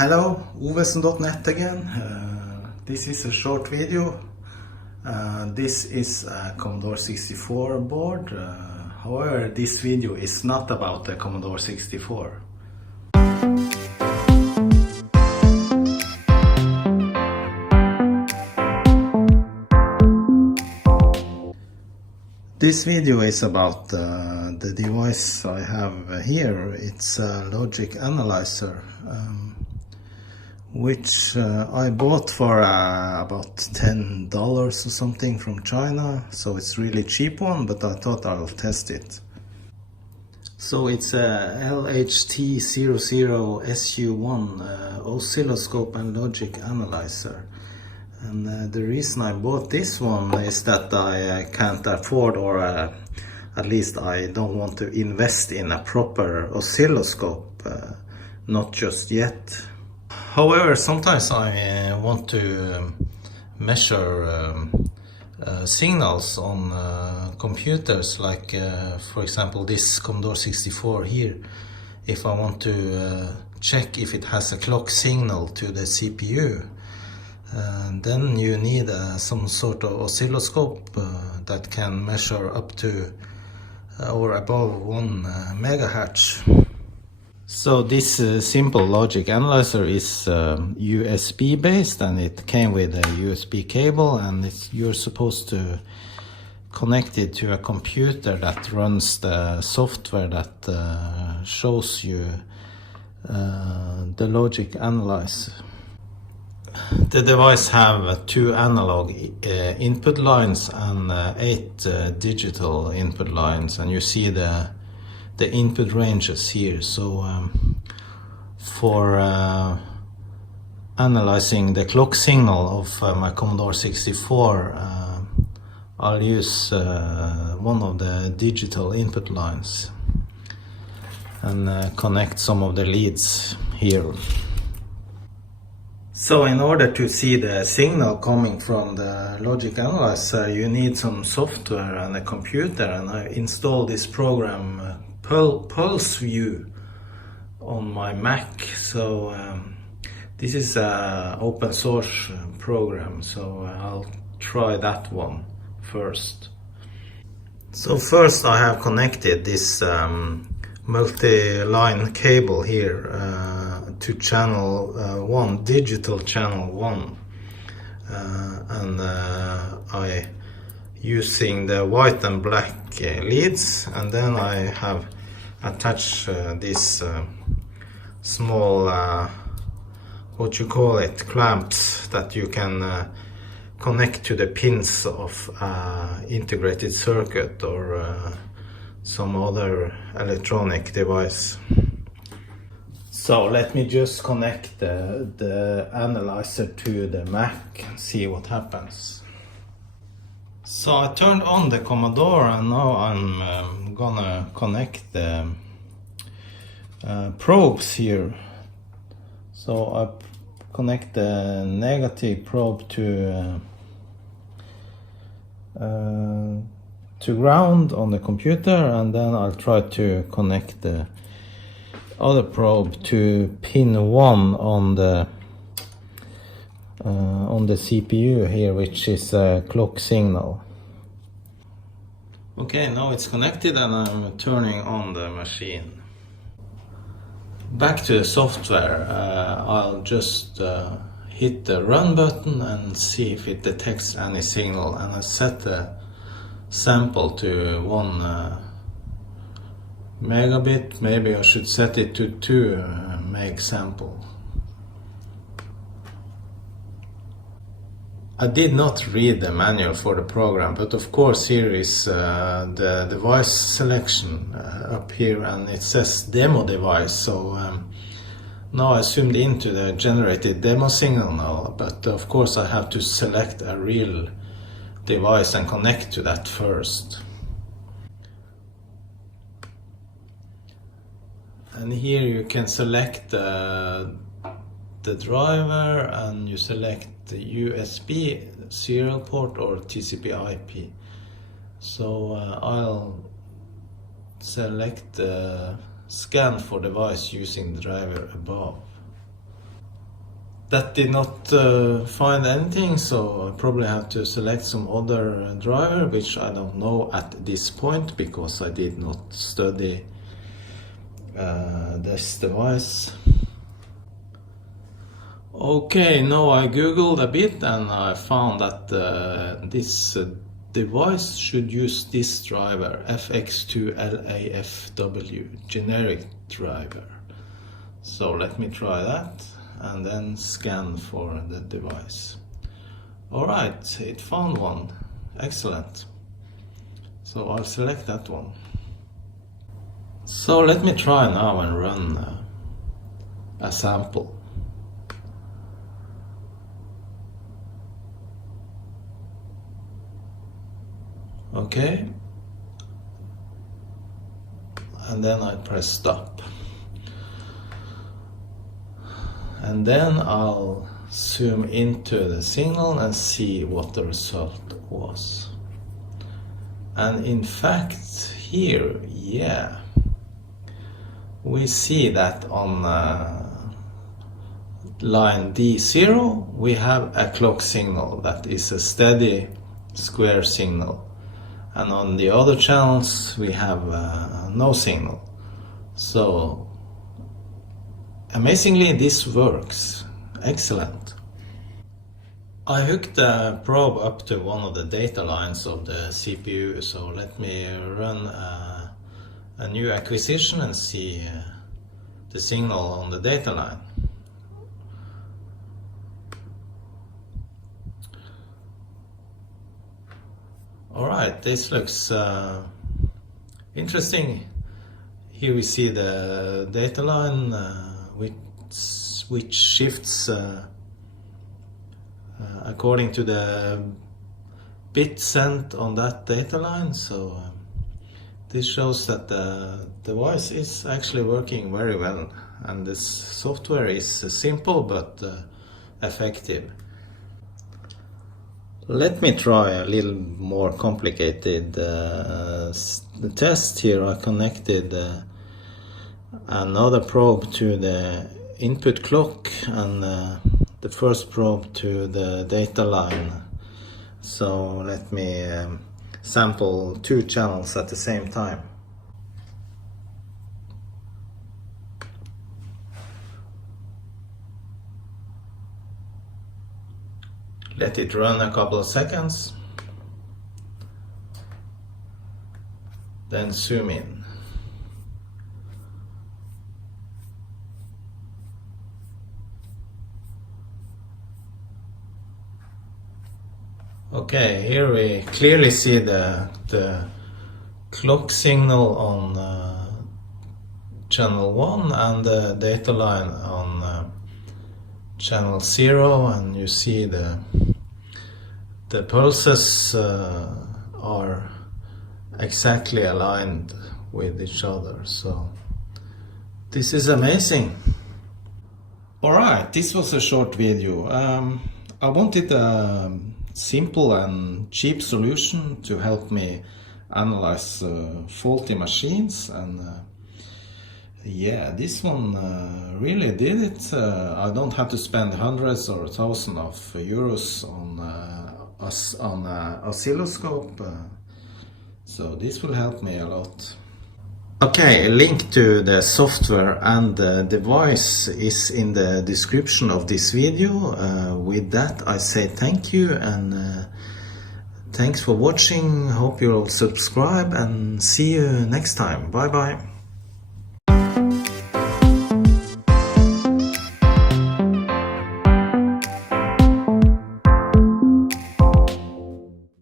Hello, Ovesen.net again. This is a short video. This is a Commodore 64 board. However, this video is not about the Commodore 64. This video is about the device I have here. It's a logic analyzer, which I bought for about $10 or something from China. So it's really cheap one, but I thought I'll test it. So it's a LHT00SU1 oscilloscope and logic analyzer. And the reason I bought this one is that I can't afford, or at least I don't want to invest in a proper oscilloscope, not just yet. However, sometimes I want to measure signals on computers, like for example this Commodore 64 here. If I want to check if it has a clock signal to the CPU, then you need some sort of oscilloscope that can measure up to or above 1 megahertz. So this simple logic analyzer is USB based, and it came with a USB cable, and you're supposed to connect it to a computer that runs the software that shows you the logic analyzer. The device have 2 analog input lines and 8 digital input lines, and you see the input ranges here. So for analyzing the clock signal of my Commodore 64, I'll use one of the digital input lines and connect some of the leads here. So in order to see the signal coming from the logic analyzer, you need some software and a computer, and I installed this program Pulse View on my Mac. So this is an open source program, so I'll try that one first. So first I have connected this multi-line cable here to channel 1, digital channel 1, and I using the white and black leads, and then I have attached this small what you call it, clamps that you can connect to the pins of integrated circuit or some other electronic device. So let me just connect the analyzer to the Mac and see what happens. So I turned on the Commodore, and now I'm gonna connect the probes here. So I connect the negative probe to ground on the computer, and then I'll try to connect the other probe to pin 1 on the CPU here, which is a clock signal. Okay, now it's connected and I'm turning on the machine. Back to the software, I'll just hit the run button and see if it detects any signal, and I set the sample to 1 megabit. Maybe I should set it to 2 meg sample. I did not read the manual for the program, but of course here is the device selection up here, and it says demo device. So now I zoomed into the generated demo signal now, but of course I have to select a real device and connect to that first. And here you can select the driver, and you select the USB serial port or TCP IP. So I'll select the scan for device using the driver above. That did not find anything, so I probably have to select some other driver, which I don't know at this point because I did not study this device. Okay, now I googled a bit and I found that this device should use this driver, FX2LAFW, generic driver. So let me try that and then scan for the device. Alright, it found one. Excellent. So I'll select that one. So let me try now and run a sample. Okay, and then I press stop. And then I'll zoom into the signal and see what the result was. And in fact here, yeah, we see that on line D0 we have a clock signal that is a steady square signal, and on the other channels we have no signal. So amazingly this works. Excellent. I hooked the probe up to one of the data lines of the CPU, so let me run a new acquisition and see the signal on the data line. Alright, this looks interesting. Here we see the data line which shifts according to the bit sent on that data line. So this shows that the device is actually working very well, and this software is simple but effective. Let me try a little more complicated test here. I connected another probe to the input clock and the first probe to the data line. So let me sample two channels at the same time. Let it run a couple of seconds, then zoom in. Okay, here we clearly see the clock signal on channel 1 and the data line on channel 0, and you see the pulses are exactly aligned with each other. So this is amazing. Alright, this was a short video. I wanted a simple and cheap solution to help me analyze faulty machines, and yeah, this one really did it. I don't have to spend hundreds or thousands of euros on oscilloscope, so this will help me a lot. Okay, a link to the software and the device is in the description of this video. With that I say thank you, and thanks for watching. Hope you'll subscribe and see you next time. Bye bye.